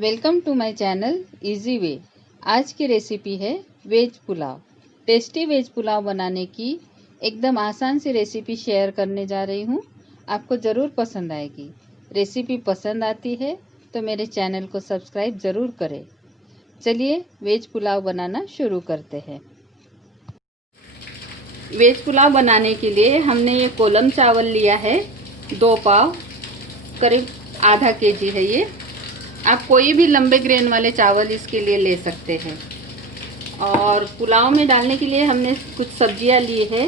Welcome to my channel easy way. आज की recipe है veg pulao. Tasty veg pulao बनाने की एकदम आसान सी रेसिपी शेयर करने जा रही हूँ। आपको ज़रूर पसंद आएगी। रेसिपी पसंद आती है तो मेरे चैनल को सब्सक्राइब ज़रूर करें। चलिए वेज पुलाव बनाना शुरू करते हैं। वेज पुलाव बनाने के लिए हमने ये कोलम चावल लिया है 2 पाव, करीब आधा केजी है ये। आप कोई भी लंबे ग्रेन वाले चावल इसके लिए ले सकते हैं। और पुलाव में डालने के लिए हमने कुछ सब्जियां ली है।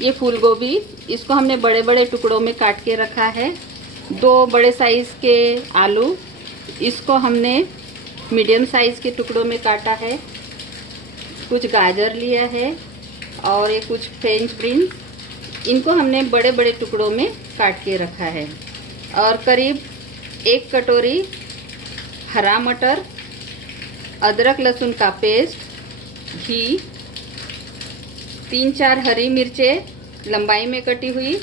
ये फूल गोभी, इसको हमने बड़े बड़े टुकड़ों में काट के रखा है। 2 बड़े साइज़ के आलू, इसको हमने मीडियम साइज़ के टुकड़ों में काटा है। कुछ गाजर लिया है और ये कुछ फ्रेंच बीन्स, इनको हमने बड़े बड़े टुकड़ों में काट के रखा है। और करीब 1 कटोरी हरा मटर, अदरक लहसुन का पेस्ट, घी, 3-4 हरी मिर्चें लंबाई में कटी हुई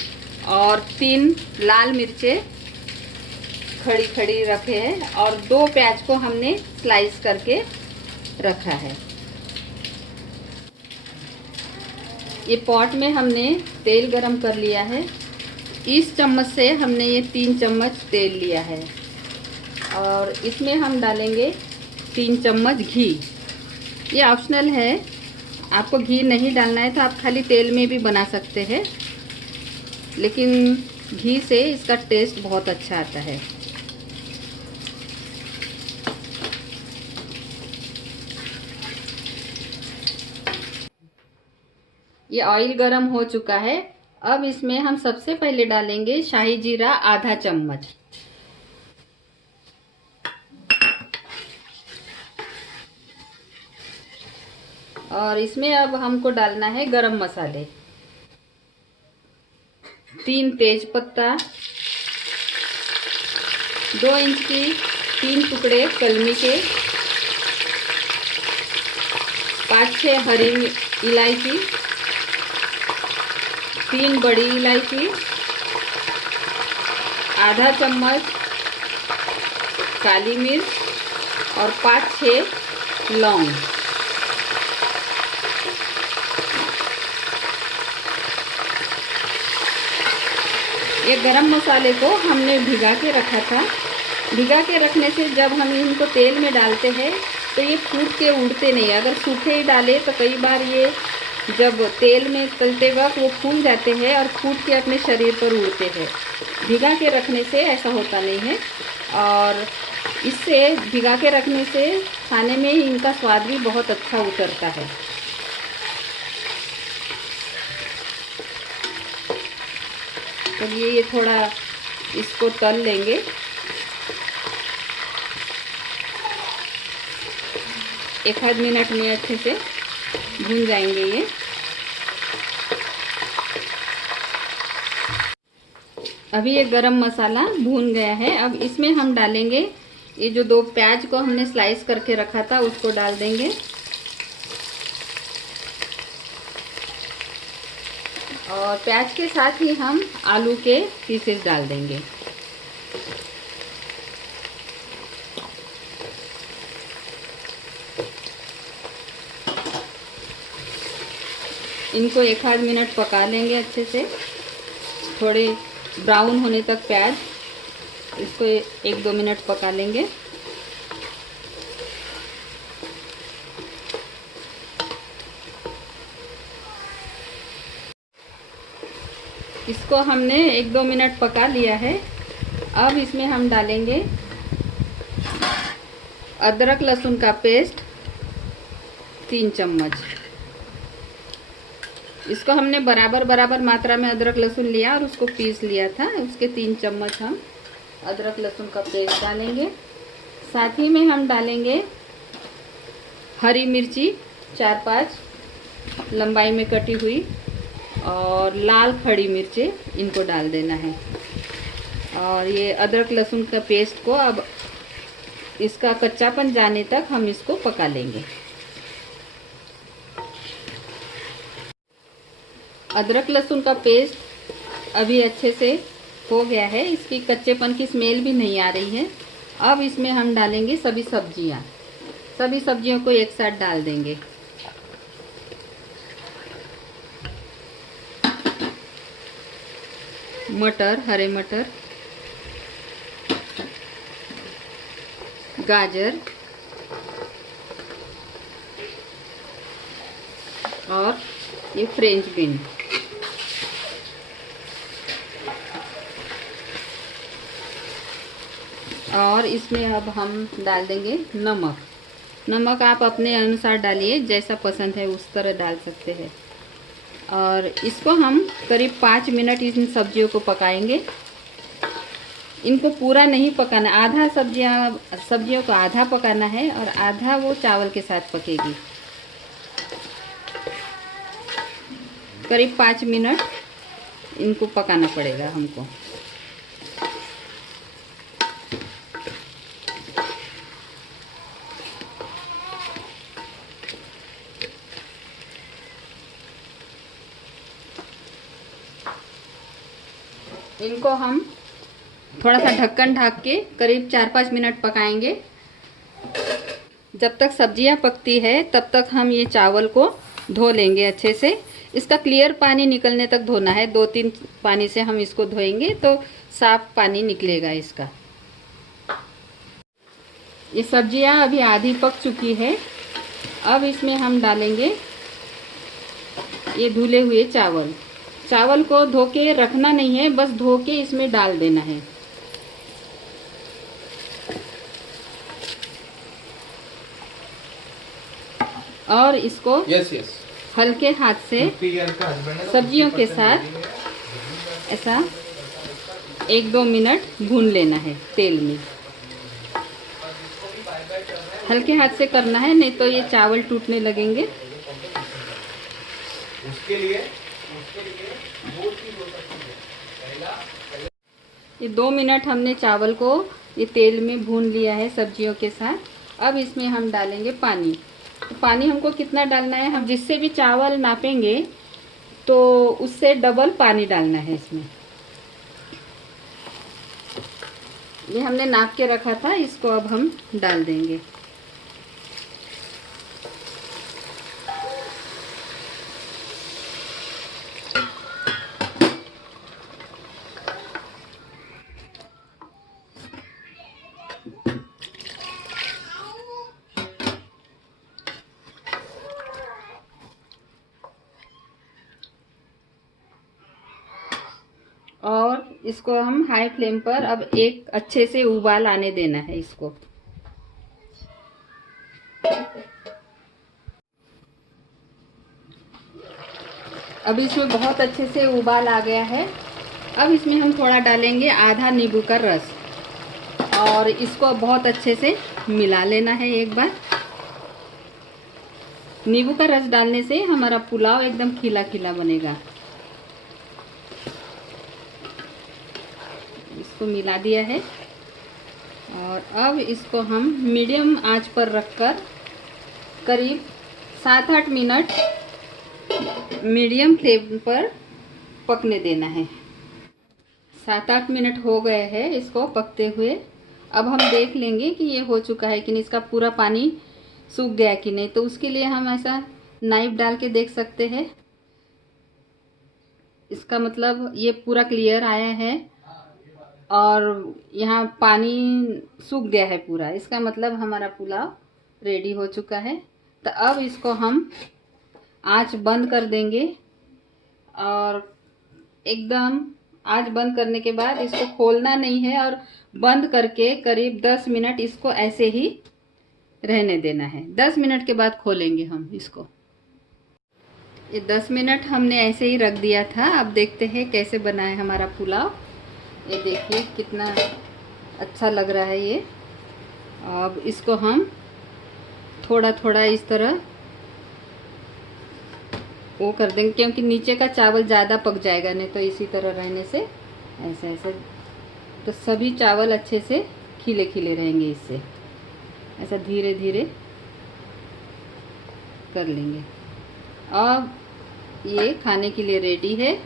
और 3 लाल मिर्चें खड़ी खड़ी रखे हैं और 2 प्याज को हमने स्लाइस करके रखा है। ये पॉट में हमने तेल गरम कर लिया है। इस चम्मच से हमने ये 3 चम्मच तेल लिया है और इसमें हम डालेंगे 3 चम्मच घी। ये ऑप्शनल है, आपको घी नहीं डालना है तो आप खाली तेल में भी बना सकते हैं, लेकिन घी से इसका टेस्ट बहुत अच्छा आता है। ये ऑयल गरम हो चुका है। अब इसमें हम सबसे पहले डालेंगे शाही जीरा आधा चम्मच, और इसमें अब हमको डालना है गरम मसाले। 3 तेज पत्ता, 2 इंच की 3 टुकड़े कलमी के, 5-6 हरी इलायची, 3 बड़ी इलायची, आधा चम्मच काली मिर्च और 5-6 लौंग। ये गरम मसाले को हमने भिगा के रखा था। भिगा के रखने से जब हम इनको तेल में डालते हैं तो ये फूट के उड़ते नहीं। अगर सूखे ही डाले तो कई बार ये जब तेल में तलते वक्त वो फूल जाते हैं और फूट के अपने शरीर पर उड़ते हैं। भिगा के रखने से ऐसा होता नहीं है और इससे भिगा के रखने से खाने में इनका स्वाद भी बहुत अच्छा उतरता है। चलिए ये थोड़ा इसको तल लेंगे। 1-आध मिनट में अच्छे से भून जाएंगे ये। अभी ये गरम मसाला भून गया है। अब इसमें हम डालेंगे ये जो 2 प्याज को हमने स्लाइस करके रखा था, उसको डाल देंगे और प्याज के साथ ही हम आलू के पीसेस डाल देंगे। इनको 1-आध मिनट पका लेंगे अच्छे से, थोड़े ब्राउन होने तक प्याज, इसको 1-2 मिनट पका लेंगे। इसको हमने 1-2 मिनट पका लिया है। अब इसमें हम डालेंगे अदरक लहसुन का पेस्ट 3 चम्मच। इसको हमने बराबर मात्रा में अदरक लहसुन लिया और उसको पीस लिया था। उसके 3 चम्मच हम अदरक लहसुन का पेस्ट डालेंगे। साथ ही में हम डालेंगे हरी मिर्ची 4-5 लंबाई में कटी हुई और लाल खड़ी मिर्चें, इनको डाल देना है। और ये अदरक लहसुन का पेस्ट को अब इसका कच्चापन जाने तक हम इसको पका लेंगे। अदरक लहसुन का पेस्ट अभी अच्छे से हो गया है, इसकी कच्चेपन की स्मेल भी नहीं आ रही है। अब इसमें हम डालेंगे सभी सब्जियां। सभी सब्जियों को एक साथ डाल देंगे। मटर, हरे मटर, गाजर और ये फ्रेंच बीन। और इसमें अब हम डाल देंगे नमक। नमक आप अपने अनुसार डालिए, जैसा पसंद है उस तरह डाल सकते हैं। और इसको हम करीब 5 मिनट इन सब्जियों को पकाएंगे। इनको पूरा नहीं पकाना, आधा सब्जियों को आधा पकाना है और आधा वो चावल के साथ पकेगी। करीब 5 मिनट इनको पकाना पड़ेगा हमको। इनको हम थोड़ा सा ढक्कन ढक के करीब 4-5 मिनट पकाएंगे। जब तक सब्जियां पकती है तब तक हम ये चावल को धो लेंगे अच्छे से। इसका क्लियर पानी निकलने तक धोना है। 2-3 पानी से हम इसको धोएंगे तो साफ पानी निकलेगा इसका। ये सब्जियां अभी आधी पक चुकी है। अब इसमें हम डालेंगे ये धुले हुए चावल। चावल को धो के रखना नहीं है, बस धो के इसमें डाल देना है। और इसको हल्के हाथ से सब्जियों के साथ ऐसा 1-2 मिनट भून लेना है तेल में। हल्के हाथ से करना है, नहीं तो ये चावल टूटने लगेंगे। उसके लिए ये 2 मिनट हमने चावल को ये तेल में भून लिया है सब्जियों के साथ। अब इसमें हम डालेंगे पानी। तो पानी हमको कितना डालना है, हम जिससे भी चावल नापेंगे तो उससे डबल पानी डालना है इसमें। ये हमने नाप के रखा था, इसको अब हम डाल देंगे। और इसको हम हाई फ्लेम पर अब एक अच्छे से उबाल आने देना है इसको। अब इसमें बहुत अच्छे से उबाल आ गया है। अब इसमें हम थोड़ा डालेंगे आधा नींबू का रस और इसको बहुत अच्छे से मिला लेना है एक बार। नींबू का रस डालने से हमारा पुलाव एकदम खिला खिला बनेगा। इसको मिला दिया है और अब इसको हम मीडियम आंच पर रखकर करीब 7-8 मिनट मीडियम फ्लेम पर पकने देना है। 7-8 मिनट हो गए हैं इसको पकते हुए। अब हम देख लेंगे कि ये हो चुका है कि नहीं, इसका पूरा पानी सूख गया कि नहीं। तो उसके लिए हम ऐसा नाइफ डाल के देख सकते हैं। इसका मतलब ये पूरा क्लियर आया है और यहाँ पानी सूख गया है पूरा। इसका मतलब हमारा पुलाव रेडी हो चुका है। तो अब इसको हम आंच बंद कर देंगे और एकदम आंच बंद करने के बाद इसको खोलना नहीं है और बंद करके करीब 10 मिनट इसको ऐसे ही रहने देना है। 10 मिनट के बाद खोलेंगे हम इसको। ये 10 मिनट हमने ऐसे ही रख दिया था। अब देखते हैं कैसे बना है हमारा पुलाव। ये देखिए कितना अच्छा लग रहा है ये। अब इसको हम थोड़ा थोड़ा इस तरह वो कर देंगे, क्योंकि नीचे का चावल ज़्यादा पक जाएगा, नहीं तो इसी तरह रहने से ऐसे ऐसे तो सभी चावल अच्छे से खिले खिले रहेंगे। इससे ऐसा धीरे धीरे कर लेंगे। अब ये खाने के लिए रेडी है।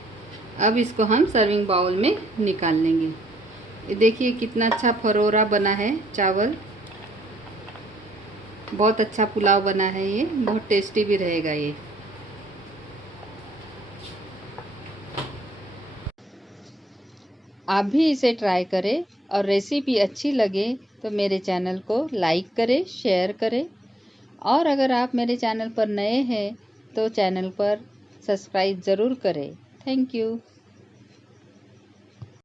अब इसको हम सर्विंग बाउल में निकाल लेंगे। देखिए कितना अच्छा फरोरा बना है चावल। बहुत अच्छा पुलाव बना है ये, बहुत टेस्टी भी रहेगा ये। आप भी इसे ट्राई करें और रेसिपी अच्छी लगे तो मेरे चैनल को लाइक करें, शेयर करें। और अगर आप मेरे चैनल पर नए हैं तो चैनल पर सब्सक्राइब ज़रूर करें। Thank you.